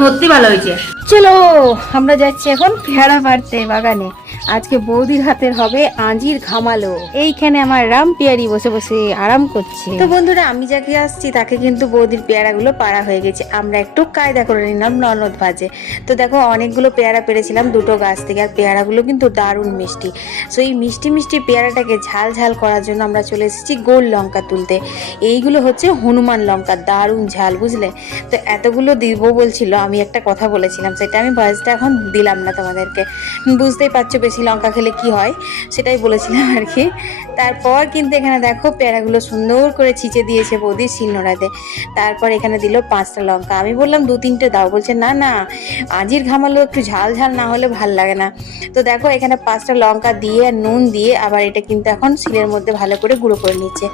সত্যি ভালো হয়েছে। চলো আমরা যাচ্ছি এখন পেয়ারা পাড়তে বাগানে। আজকে বৌদির হাতের হবে আঁজির ঘামালো। এইখানে আমার রাম পেয়ারি বসে বসে আরাম করছে। তো বন্ধুরা, আমি যাকে আসছি তাকে কিন্তু বৌদির পেয়ারাগুলো পাড়া হয়ে গেছে। আমরা একটু কায়দা করে নিলাম ননদ ভাজে। তো দেখো অনেকগুলো পেয়ারা পেরেছিলাম দুটো গাছ থেকে, আর পেয়ারাগুলো কিন্তু দারুণ মিষ্টি। সো এই মিষ্টি মিষ্টি পেয়ারাটাকে ঝাল ঝাল করার জন্য আমরা চলে এসেছি গোল লঙ্কা তুলতে। এইগুলো হচ্ছে হনুমান লঙ্কা, দারুণ ঝাল, বুঝলে? তো এতগুলো দিব বলছিল, আমি একটা কথা বলেছিলাম, সেটা আমি ভয়েসটা এখন দিলাম না তোমাদেরকে। বুঝতেই পারছো বেশি লঙ্কা খেলে কি হয়, সেটাই বলেছিলাম আর কি। তারপর কিন্তু এখানে দেখো পেয়ারাগুলো সুন্দর করে ছিঁচে দিয়েছে বৌদি শিলনোড়াতে। তারপর এখানে দিল 5টা লঙ্কা। আমি বললাম 2-3টে দাও, বলছে না না, আজির ঘামালো একটু ঝাল ঝাল না হলে ভাল লাগে না। তো দেখো এখানে 5টা লঙ্কা দিয়ে নুন দিয়ে আবার এটা কিন্তু এখন শিলের মধ্যে ভালো করে গুঁড়ো করে নিচ্ছে।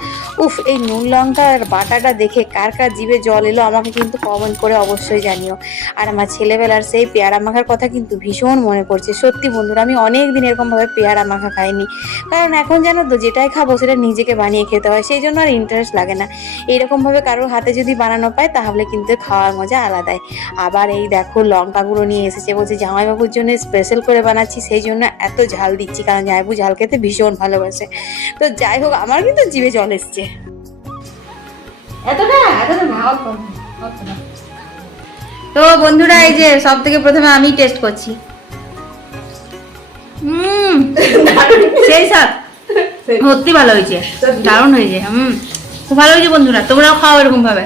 উফ, এই নুন লঙ্কার বাটাটা দেখে কার কার জিভে জল এলো আমাকে কিন্তু কমেন্ট করে অবশ্যই জানিও। আর আমার ছেলেবেলার সেই পেয়ারা মাখার কথা কিন্তু ভীষণ মনে পড়ছে। সত্যি বন্ধুরা, আমি অনেক দিন এরকমভাবে পেয়ারা মাখা খাইনি, কারণ এখন জানো তো যেটাই খাবো সেটা নিজেকে বানিয়ে খেতে হয়, সেই জন্য আর ইন্টারেস্ট লাগে না। এইরকমভাবে কারোর হাতে যদি বানানো পায় তাহলে কিন্তু খাওয়ার মজা আলাদাই। আবার এই দেখো লঙ্কা গুঁড়ো নিয়ে এসেছে, বলছে জামাইবাবুর জন্য স্পেশাল করে বানাচ্ছি, সেই জন্য এত ঝাল দিচ্ছি, কারণ জামাইবাবু ঝাল খেতে ভীষণ ভালোবাসে। তো যাই হোক, আমার কিন্তু জিভে জল এসছে। এতটা এতটা না, অল্প অল্প না। তো বন্ধুরা, এই যে সব থেকে প্রথমে আমি টেস্ট করছি। সেই স্বাদ, সত্যি ভালো হয়েছে, দারুণ হয়েছে। খুব ভালো হয়েছে বন্ধুরা, তোমরাও খাও এরকম ভাবে।